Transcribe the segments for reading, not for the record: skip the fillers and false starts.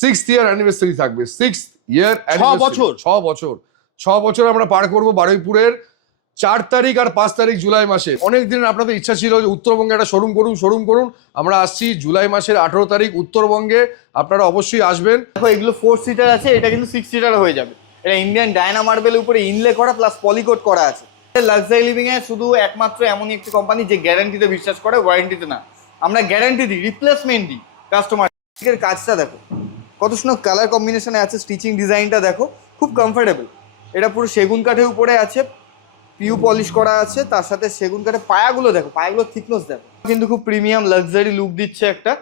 6th ইয়ার anniversary থাকবে। 6th ইয়ার 6 বছর আমরা পার করবো বারুইপুরের 4 তারিখ আর 5 তারিখ জুলাই মাসে। অনেক দিন আপনাদের ইচ্ছা ছিল যে উত্তরবঙ্গে একটা শোরুম করুন। আমরা আসছি জুলাই মাসের 18 তারিখ উত্তরবঙ্গে, আপনারা অবশ্যই আসবেন। দেখো এগুলো 4 সিটার আছে, এটা কিন্তু 6 সিটার হয়ে যাবে। এটা ইন্ডিয়ান ডায়না মার্বেলের উপরে ইনলে করা প্লাস পলিকোট করা আছে। লাক্সারি লিভিং এ শুধু একমাত্র এমনই একটি কোম্পানি যে গ্যারান্টিতে বিশ্বাস করে, ওয়ারেন্টিতে না। আমরা গ্যারান্টি দিই, রিপ্লেসমেন্ট দিই কাস্টমার। এর কাজটা দেখো কত সুন্দর কালার কম্বিনেশনে আছে, স্টিচিং ডিজাইনটা দেখো খুব কমফোর্টেবল। এটা পুরো সেগুন কাঠের উপরে আছে, পিউ পলিশ করা আছে, তার সাথে সেগুন কাঠের পায়াগুলো দেখো, পায়াগুলো থিকনেস দেখো, কিন্তু খুব প্রিমিয়াম লাক্সারি লুক দিচ্ছে একটা।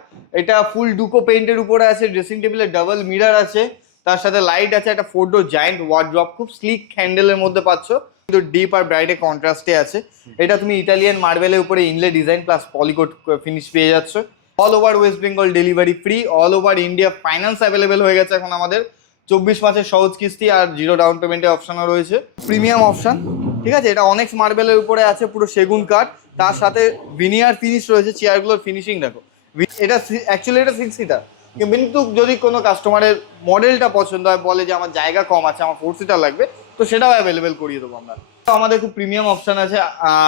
এটা ফুল ডুকো পেইন্টের উপরে আছে, ড্রেসিং টেবিলে ডাবল মিরর আছে, তার সাথে লাইট আছে, একটা 4 ডোর জায়ান্ট ওয়ার্ড্রপ, খুব স্লিক হ্যান্ডেলের মধ্যে পাচ্ছ, কিন্তু ডিপ আর ব্রাইটে কন্ট্রাস্টে আছে। এটা তুমি ইটালিয়ান মার্বেলের উপরে ইনলে ডিজাইন প্লাস পলিকোট ফিনিশ পেয়ে যাচ্ছ। All over West Bengal delivery free, all over India finance available হয়ে গেছে এখন আমাদের। 24 মাসের সহজ কিস্তি আর 0 ডাউন পেমেন্টের অপশনও রয়েছে। প্রিমিয়াম অপশন, ঠিক আছে। এটা অনেক মার্বেলের উপরে আছে, পুরো সেগুন কাঠ, তার সাথে ভিনিয়ার ফিনিশ রয়েছে। চেয়ারগুলোর ফিনিশিং দেখো। এটা অ্যাকচুয়ালি এটা 6 সিটার, কিন্তু যদি কোনো কাস্টমারের মডেলটা পছন্দ হয়, বলে যে আমার জায়গা কম আছে, আমার 4 সিটার লাগবে, তো সেটাও অ্যাভেলেবেল করিয়ে দেবো আমরা। তো আমাদের খুব প্রিমিয়াম অপশন আছে।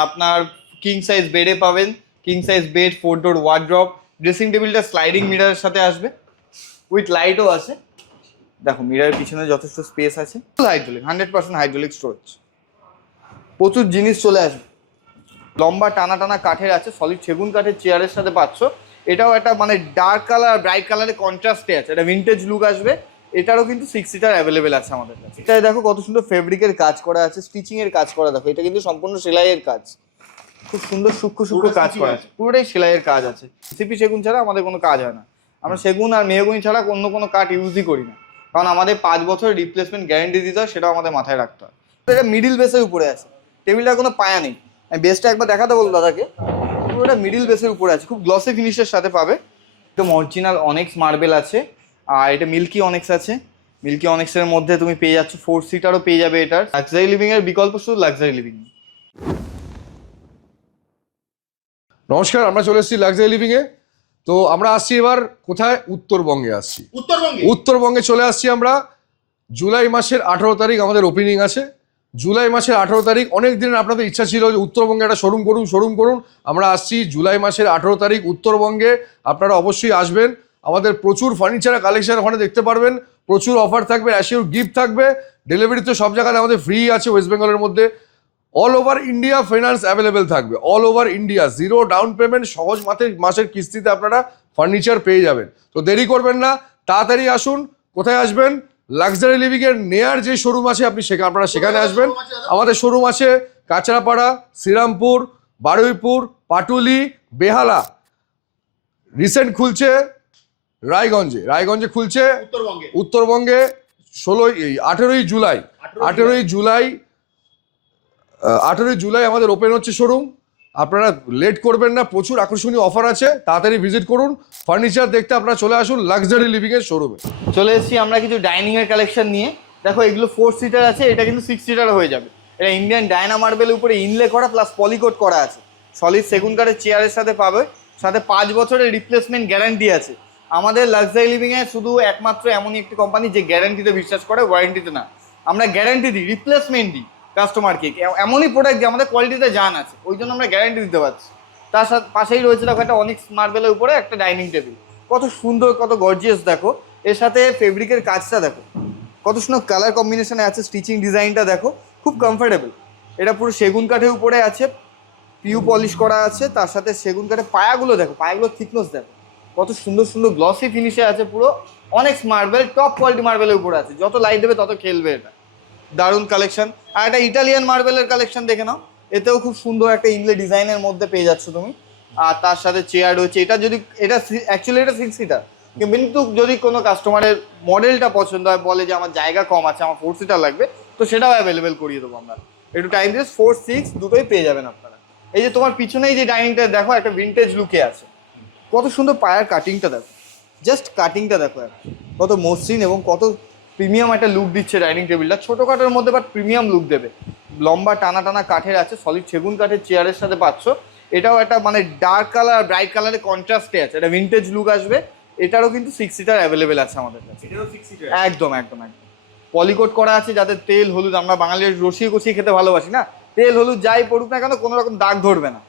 আপনার কিং সাইজ বেডে পাবেন, কিং সাইজ বেড, 4 ডোর ওয়ার্ড্রপ, ড্রেসিং টেবিলটা স্লাইডিং মিররের সাথে আসবে, উইথ লাইটও আছে। দেখো মিররের পিছনে যথেষ্ট স্পেস আছে। হাইড্রোলিক, 100% হাইড্রোলিক স্টোরেজ, প্রচুর জিনিস চলে আসবে। লম্বা টানা টানা কাঠের আছে, সলিড সেগুন কাঠের চেয়ারের সাথে পাচ্ছ। এটাও একটা মানে ডার্ক কালার ব্রাইট কালারের কন্ট্রাস্টে আছে, এটা ভিন্টেজ লুক আসবে। এটারও কিন্তু 6 সিটার অ্যাভেলেবেল আছে আমাদের কাছে। এটাই দেখো কত সুন্দর ফেব্রিকের কাজ করা আছে, স্টিচিং এর কাজ করা দেখো। এটা কিন্তু সম্পূর্ণ সেলাইয়ের কাজ, খুব সুন্দর সূক্ষ্ম কাজ করা আছে, পুরোটাই সেলাইয়ের কাজ আছে। সিপি সেগুন ছাড়া আমাদের কোনো কাজ হয় না। আমরা সেগুন আর মেহগনি ছাড়া অন্য কোনো কাঠ ইউজই করি না, কারণ আমাদের 5 বছরের রিপ্লেসমেন্ট গ্যারেন্টি দিতে হয়, সেটাও আমাদের মাথায় রাখতে হয়। এটা মিডিল বেসের উপরে আছে, টেবিলটার কোনো পায়া নেই। আমি বেসটা একবার দেখাতে বলবো দাদাকে। পুরোটা মিডিল বেসের উপরে আছে, খুব গ্লসি ফিনিশের সাথে পাবে। একদম অরিজিনাল অনেক্স মার্বেল আছে, আর এটা মিল্কি অনেক্স আছে। মিল্কি অনেক্সের মধ্যে তুমি পেয়ে যাচ্ছ 4 সিটারও পেয়ে যাবে। এটার লাক্সারি লিভিং এর বিকল্প শুধু লাক্সারি লিভিং। নমস্কার, আমরা চলে এসেছি লাক্সারি লিভিং এ। তো আমরা আসছি এবার কোথায়? উত্তরবঙ্গে আসছি। উত্তরবঙ্গে চলে আসছি আমরা। জুলাই মাসের 18 তারিখ আমাদের ওপেনিং আছে। জুলাই মাসের 18 তারিখ, অনেক দিন আপনাদের ইচ্ছা ছিল যে উত্তরবঙ্গে একটা শোরুম করুন। আমরা আসছি জুলাই মাসের 18 তারিখ উত্তরবঙ্গে, আপনারা অবশ্যই আসবেন। আমাদের প্রচুর ফার্নিচার কালেকশন ওখানে দেখতে পারবেন, প্রচুর অফার থাকবে, অ্যাসিওর গিফট থাকবে। ডেলিভারি তো সব জায়গাতে আমাদের ফ্রি আছে ওয়েস্ট বেঙ্গলের মধ্যে। All over India finance available থাকবে, all over India 0 down payment, সহজ মাসের কিস্তিতে আপনারা ফার্নিচার পেয়ে যাবেন। তো দেরি করবেন না, তাড়াতাড়ি আসুন। কোথায় আসবেন? লাক্সারি লিভিং এর নেয়ার যে শোরুম আছে আপনারা সেখানে আসবেন। আমাদের শোরুম আছে কাঁচরাপাড়া, শ্রীরামপুর, বারুইপুর, পাটুলি, বেহালা। রিসেন্ট খুলছে রায়গঞ্জে খুলছে উত্তরবঙ্গে 18ই জুলাই আমাদের ওপেন হচ্ছে শোরুম। আপনারা লেট করবেন না, প্রচুর আকর্ষণীয় অফার আছে, তাড়াতাড়ি ভিজিট করুন। ফার্নিচার দেখতে আপনারা চলে আসুন লাক্সারি লিভিং এর শোরুমে। চলে এসেছি আমরা কিছু ডাইনিং এর কালেকশন নিয়ে। দেখো এগুলো 4 সিটার আছে, এটা কিন্তু 6 সিটার হয়ে যাবে। এটা ইন্ডিয়ান ডায়না মার্বেলের উপরে ইনলে করা প্লাস পলিকোট করা আছে, সলিড সেগুন কাঠের চেয়ারের সাথে পাবে, সাথে 5 বছরের রিপ্লেসমেন্ট গ্যারান্টি আছে। আমাদের লাক্সারি লিভিং এ শুধু একমাত্র এমনই একটি কোম্পানি যে গ্যারান্টিতে বিশ্বাস করে, ওয়ারেন্টিতে না। আমরা গ্যারান্টি দিই, রিপ্লেসমেন্ট দিই কাস্টমারকে। এমনই প্রোডাক্ট যে আমাদের কোয়ালিটিতে জান আছে, ওই জন্য আমরা গ্যারান্টি দিতে পারছি। তার সাথে পাশেই রয়েছে দেখো একটা অনেক মার্বেলের উপরে একটা ডাইনিং টেবিল, কত সুন্দর, কত গর্জিয়াস দেখো। এর সাথে ফেব্রিকের কাজটা দেখো, কত সুন্দর কালার কম্বিনেশনে আছে, স্টিচিং ডিজাইনটা দেখো খুব কমফোর্টেবল। এটা পুরো সেগুন কাঠের উপরে আছে, পিউ পলিশ করা আছে, তার সাথে সেগুন কাঠের পায়াগুলো দেখো, পায়াগুলোর থিকনেস দেখো, কত সুন্দর গ্লসি ফিনিশে আছে। পুরো অনেক মার্বেল, টপ কোয়ালিটি মার্বেলের উপরে আছে, যত লাইট দেবে তত খেলবে। এটা দারুণ কালেকশন। আর একটা ইটালিয়ান মার্বেলের কালেকশন দেখে নাও, এতেও খুব সুন্দর একটা ইনলে ডিজাইনের মধ্যে পেয়ে যাচ্ছ তুমি। আর তার সাথে চেয়ার রয়েছে। এটা অ্যাকচুয়ালি এটা 6 সিটার, কিন্তু যদি কোনো কাস্টমারের মডেলটা পছন্দ হয়, বলে যে আমার জায়গা কম আছে, আমার 4 সিটার লাগবে, তো সেটাও অ্যাভেলেবেল করিয়ে দেবো আমরা। একটু টাইম দিয়ে 4, 6 দুটোই পেয়ে যাবেন আপনারা। এই যে তোমার পিছনেই যে ডাইনিংটা দেখো, একটা ভিন্টেজ লুকে আছে, কত সুন্দর পায়ার কাটিংটা দেখো, জাস্ট কাটিংটা দেখো, কত মসৃণ এবং কত প্রিমিয়াম একটা লুক দিচ্ছে ডাইনিং টেবিলটা। ছোটোখাটোর মধ্যে বাট প্রিমিয়াম লুক দেবে। লম্বা টানা টানা কাঠের আছে, সলিড সেগুন কাঠের চেয়ারের সাথে পাচ্ছ। এটাও একটা মানে ডার্ক কালার ব্রাইট কালারের কন্ট্রাস্টে আছে, এটা ভিন্টেজ লুক আসবে। এটারও কিন্তু 6 সিটার অ্যাভেলেবেল আছে আমাদের কাছে। এটাও 6 সিটার। একদম একদম একদম পলিকোট করা আছে, যাতে তেল হলুদ, আমরা বাঙালির রসিয়ে কষিয়ে খেতে ভালোবাসি না, তেল হলুদ যাই পড়ুক না কেন কোনো রকম দাগ ধরবে না।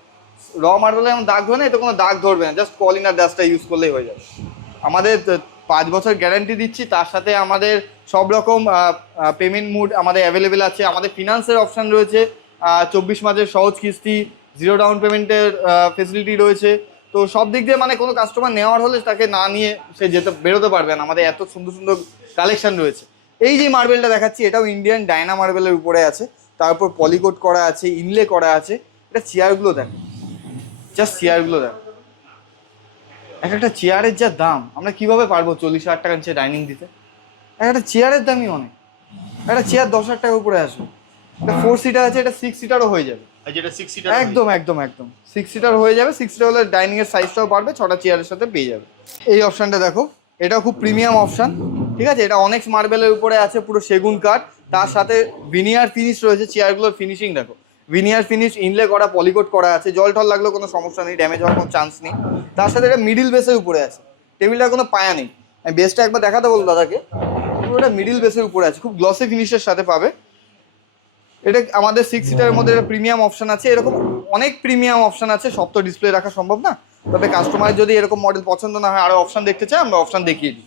র মার্বেলে এমন দাগ ধরে না, এটা কোনো দাগ ধরবে না, জাস্ট পলিনার ডাস্টটা ইউজ করলেই হয়ে যাবে। আমাদের 5 বছর গ্যারান্টি দিচ্ছি, তার সাথে আমাদের সব রকম পেমেন্ট মুড আমাদের অ্যাভেলেবেল আছে। আমাদের ফিনান্সের অপশান রয়েছে, 24 মাসের সহজ কিস্তি, 0 ডাউন পেমেন্টের ফেসিলিটি রয়েছে। তো সব দিক দিয়ে মানে কোনো কাস্টমার নেওয়ার হলে তাকে না নিয়ে সে বেরোতে পারবে না। আমাদের এত সুন্দর সুন্দর কালেকশন রয়েছে। এই যে মার্বেলটা দেখাচ্ছি, এটাও ইন্ডিয়ান ডায়না মার্বেলের উপরে আছে, তারপর পলিকোট করা আছে, ইনলে করা আছে। এটা চেয়ারগুলো দেখো, জাস্ট চেয়ারগুলো দেখো, একটা চেয়ারের যা দাম, আমরা কিভাবে পারবো 40,000 টাকার নিচে ডাইনিং দিতে? একটা চেয়ারের দামই অনেক, একটা চেয়ার 10,000 টাকার উপরে আসবে। এটা 4 সিটার আছে, এটা 6 সিটারও হয়ে যাবে। আর যেটা 6 সিটার একদম একদম একদম 6 সিটার হয়ে যাবে। 6 সিটার হলে ডাইনিং এর সাইজটাও বাড়বে, 6টা চেয়ারের সাথে পেয়ে যাবে। এই অপশনটা দেখো, এটাও খুব প্রিমিয়াম অপশন, ঠিক আছে? এটা অনেক মার্বেলের উপরে আছে, পুরো সেগুন কাঠ, তার সাথে ভিনিয়ার ফিনিশ রয়েছে। চেয়ারগুলোর ফিনিশিং দেখো, ভিনিয়ার ফিনিশ, ইনলে করা, পলিকোট করা আছে। জল টল লাগলেও কোনো সমস্যা নেই, ড্যামেজ হওয়ার কোনো চান্স নেই। তার সাথে এটা মিডিল বেসের উপরে আছে, টেবিলটার কোনো পায়া নেই। আমি বেসটা একবার দেখাতে বলবো দাদাকে, পুরোটা মিডিল বেসের উপরে আছে, খুব গ্লসি ফিনিশের সাথে পাবে। এটা আমাদের 6 সিটারের মধ্যে একটা প্রিমিয়াম অপশন আছে। এরকম অনেক প্রিমিয়াম অপশন আছে, সব তো ডিসপ্লে রাখা সম্ভব না। তবে কাস্টমার যদি এরকম মডেল পছন্দ না হয়, আরো অপশন দেখতে চায়, আমরা অপশন দেখিয়ে দিই।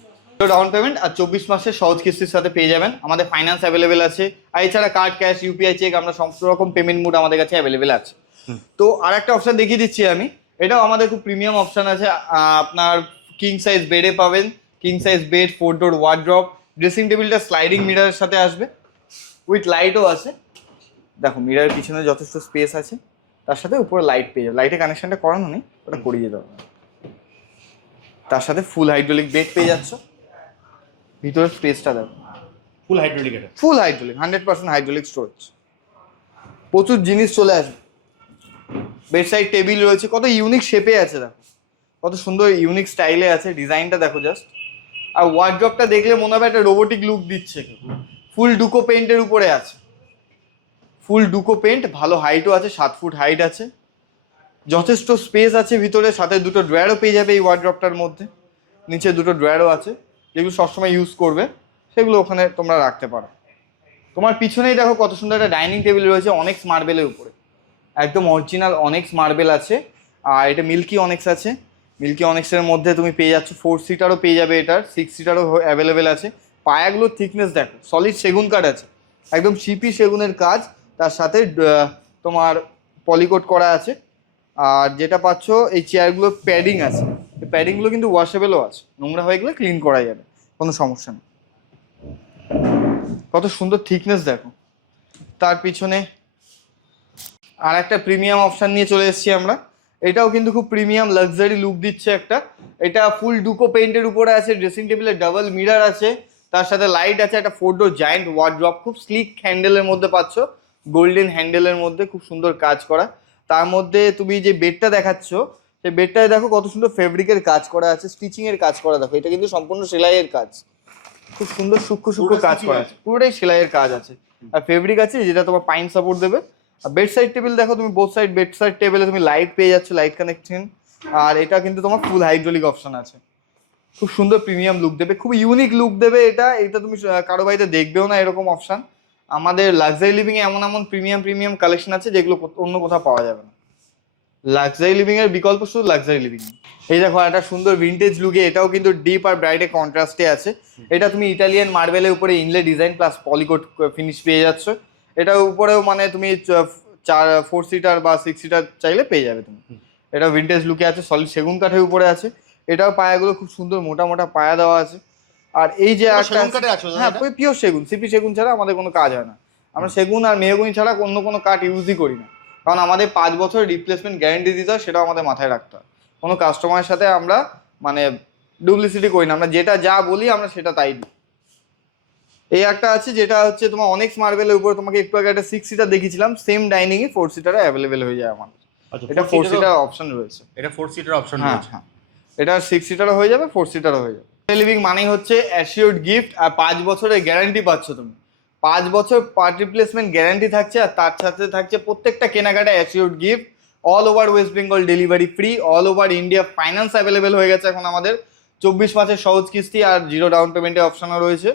ডাউন পেমেন্ট আর 24 মাসের সহজ কিস্তির সাথে পেয়ে যাবেন। আমাদের ফাইন্যান্স অ্যাভেলেবেল আছে, আর এছাড়া কার্ড, ক্যাশ, ইউপিআই, চেক, আমরা সমস্ত রকম পেমেন্ট মুড আমাদের কাছে অ্যাভেলেবেল আছে। তো আর একটা অপশন দেখিয়ে দিচ্ছি আমি, এটাও আমাদের খুব প্রিমিয়াম অপশন আছে। আপনার কিং সাইজ বেডে পাবেন, কিং সাইজ বেড, 4 ডোর ওয়ার্ড্রপ, ড্রেসিং টেবিলটা স্লাইডিং মিররের সাথে আসবে, উইথ লাইটও আছে। দেখো মিররের পিছনে যথেষ্ট স্পেস আছে, তার সাথে উপরে লাইট পেয়ে যাবে। লাইটের কানেকশনটা করানো নেই, ওটা করিয়ে যেতে হবে। তার সাথে ফুল হাইড্রোলিক বেড পেয়ে যাচ্ছ। ভিতরের স্পেসটা দেখো, ফুল হাইড্রোলিক, এটা ফুল হাইড্রোলিক, 100% হাইড্রোলিক স্টোরেজ, প্রচুর জিনিস চলে আসবে। বেড সাইড টেবিল রয়েছে, কত ইউনিক শেপে আছে দেখো, কত সুন্দর ইউনিক স্টাইলে আছে, ডিজাইনটা দেখো জাস্ট। আর ওয়ার্ড্রপটা দেখলে মনে হবে একটা রোবোটিক লুক দিচ্ছে। ফুল ডুকো পেইন্টের উপরে আছে, ফুল ডুকো পেইন্ট, ভালো হাইটও আছে, 7 ফুট হাইট আছে, যথেষ্ট স্পেস আছে ভিতরে। সাথে দুটো ড্রয়ারও পেয়ে যাবে এই ওয়ার্ড্রপটার মধ্যে, নিচে দুটো ড্রয়ারও আছে, যেগুলো সবসময় ইউজ করবে, সেগুলো ওখানে তোমরা রাখতে পারো। তোমার পিছনেই দেখো কত সুন্দর একটা ডাইনিং টেবিল রয়েছে অনেক্স মার্বেলের উপরে, একদম অরিজিনাল অনেক্স মার্বেল আছে। আর এটা মিল্কি অনেক্স আছে, মিল্কি অনেক্সের মধ্যে তুমি পেয়ে যাচ্ছ 4 সিটারও পেয়ে যাবে, এটার 6 সিটারও অ্যাভেলেবেল আছে। পায়াগুলোর থিকনেস দেখো, সলিড সেগুন কাঠ আছে, একদম শিপি সেগুনের কাজ, তার সাথে তোমার পলিকোট করা আছে। আর যেটা পাচ্ছ, এই চেয়ারগুলো প্যাডিং আছে, এই প্যাডিংগুলো কিন্তু ওয়াশেবেলও আছে, নোংরা হয়ে গেলে ক্লিন করা যাবে, কোনো সমস্যা নেই। কত সুন্দর থিকনেস দেখো। তার পিছনে আর একটা প্রিমিয়াম অপশন নিয়ে চলে এসেছি আমরা, এটাও কিন্তু খুব প্রিমিয়াম লাক্সারি লুক দিচ্ছে একটা। এটা ফুল ডুকো পেইন্টের উপরে আছে, ড্রেসিং টেবিলে ডাবল মিরর আছে, তার সাথে লাইট আছে, একটা 4 ডোর জায়ান্ট ওয়ার্ড্রপ, খুব স্লিক হ্যান্ডেলের মধ্যে পাচ্ছ, গোল্ডেন হ্যান্ডেলের মধ্যে খুব সুন্দর কাজ করা। তার মধ্যে তুমি যে বেডটা দেখাচ্ছ, সেই বেডটায় দেখো কত সুন্দর ফেব্রিকের কাজ করা আছে, স্টিচিং এর কাজ করা দেখো, এটা কিন্তু সম্পূর্ণ সেলাইয়ের কাজ, খুব সুন্দর সূক্ষ্ম সূক্ষ্ম কাজ করা আছে, পুরোটাই সেলাইয়ের কাজ আছে। আর ফেব্রিক আছে যেটা তোমার পাইন সাপোর্ট দেবে। আর বেড সাইড টেবিল দেখো তুমি, বোথ সাইড বেড সাইড টেবিলে তুমি লাইট পেয়ে যাচ্ছ, লাইট কানেকশন। আর এটা কিন্তু তোমার ফুল হাইড্রোলিক অপশন আছে, খুব সুন্দর প্রিমিয়াম লুক দেবে, খুব ইউনিক লুক দেবে এটা। এটা তুমি কারো বাড়িতে দেখবেও না এরকম অপশন। আমাদের লাক্সারি লিভিং এ এমন এমন প্রিমিয়াম প্রিমিয়াম কালেকশন আছে যেগুলো অন্য কোথাও পাওয়া যাবে না। লাক্সারি লিভিং এর বিকল্প শুধু লাক্সারি লিভিং। এই দেখো একটা সুন্দর ভিন্টেজ লুকে, এটাও কিন্তু ডিপ আর ব্রাইটে কন্ট্রাস্টে আছে। এটা তুমি ইটালিয়ান মার্বেলের উপরে ইনলে ডিজাইন প্লাস পলিকোট ফিনিশ পেয়ে যাচ্ছ। এটার উপরেও মানে তুমি 4 সিটার বা 6 সিটার চাইলে পেয়ে যাবে তুমি। এটা ভিন্টেজ লুকে আছে, সলিড সেগুন কাঠের উপরে আছে। এটাও পায়াগুলো খুব সুন্দর মোটা মোটা পায়া দেওয়া আছে। আর এই যে হ্যাঁ পিওর সেগুন, সিপি সেগুন ছাড়া আমাদের কোনো কাজ হয় না। আমরা সেগুন আর মেহগনি ছাড়া অন্য কোনো কাঠ ইউজই করি না, কারণ আমাদের 5 বছর রিপ্লেসমেন্ট গ্যারেন্টি দিতে হয়, সেটাও আমাদের মাথায় রাখতে হয়। কোনো কাস্টমারের সাথে আমরা মানে ডুপ্লিসিটি করি না, আমরা যেটা যা বলি আমরা সেটা তাই দিই। এই একটা আছে যেটা হচ্ছে তোমার অনেক্স মার্বেলের উপর, তোমাকে একটু আগে একটা 6 সিটার দেখিয়েছিলাম, সেম ডাইনিং এ 4 সিটার অ্যাভেলেবেল হয়ে যায় আমাদের। এটা 4 সিটার অপশন রয়েছে, এটা 4 সিটার অপশন হ্যাঁ রয়েছে। হ্যাঁ, এটা 6 সিটারও হয়ে যাবে, 4 সিটারও হয়ে যাবে। লিভিং মানেই হচ্ছে অ্যাসিওরড গিফট, আর 5 বছরের গ্যারান্টি পাচ্ছ তুমি। 5 বছর পার্ট রিপ্লেসমেন্ট গ্যারান্টি থাকছে, আর তার সাথে থাকছে প্রত্যেকটা কেনাকাটা assured gift. All over West Bengal delivery free, all over India finance available হয়ে গেছে এখন আমাদের। 24 মাসের সহজ কিস্তি আর 0 ডাউন পেমেন্টের অপশনও রয়েছে।